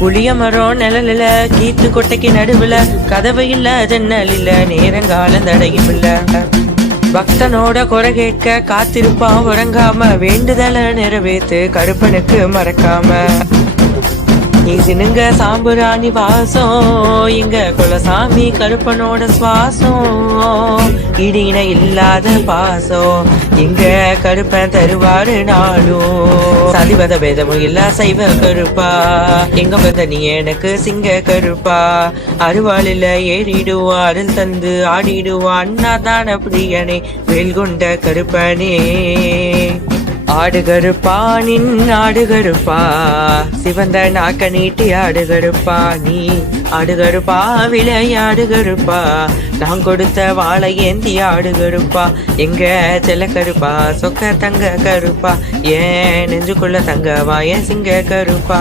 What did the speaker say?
புளிய மரம் நிழலில கீத்து கொட்டைக்கு நடுவுல கதவு இல்ல ஜன்னல் இல்ல நேரங்காலம் தடையும் இல்ல. பக்தனோட குறை கேட்க காத்திருப்பான் உறங்காம வேண்டுதல நிறைவேத்து கருப்பனுக்கு மறக்காம. நீ சினுங்க சாம்புராணி வாசம் இங்க குலசாமி கருப்பனோட சுவாசம் இடியின இல்லாத பாசம் இங்க கருப்பன் தருவாரு நாளும். சதிபத பேதமும் இல்ல சைவ கருப்பா எங்க வந்த நீ எனக்கு சிங்க கருப்பா. அருவாளில ஏறிடுவா அருள் தந்து ஆடிடுவா அண்ணாதான பிரியனே வேல் கொண்ட கருப்பனே. ஆடுகருப்பா நின் ஆடுகருப்பா சிவந்த நாக்க நீட்டி ஆடுகருப்பா நீ ஆடுகருப்பா விளையாடுகருப்பா நான் கொடுத்த வாழை ஏந்தி ஆடுகருப்பா எங்க செல்ல கருப்பா சொக்க தங்க கருப்பா ஏன் நெஞ்சுக்குள்ள தங்கவா என் சிங்க கருப்பா.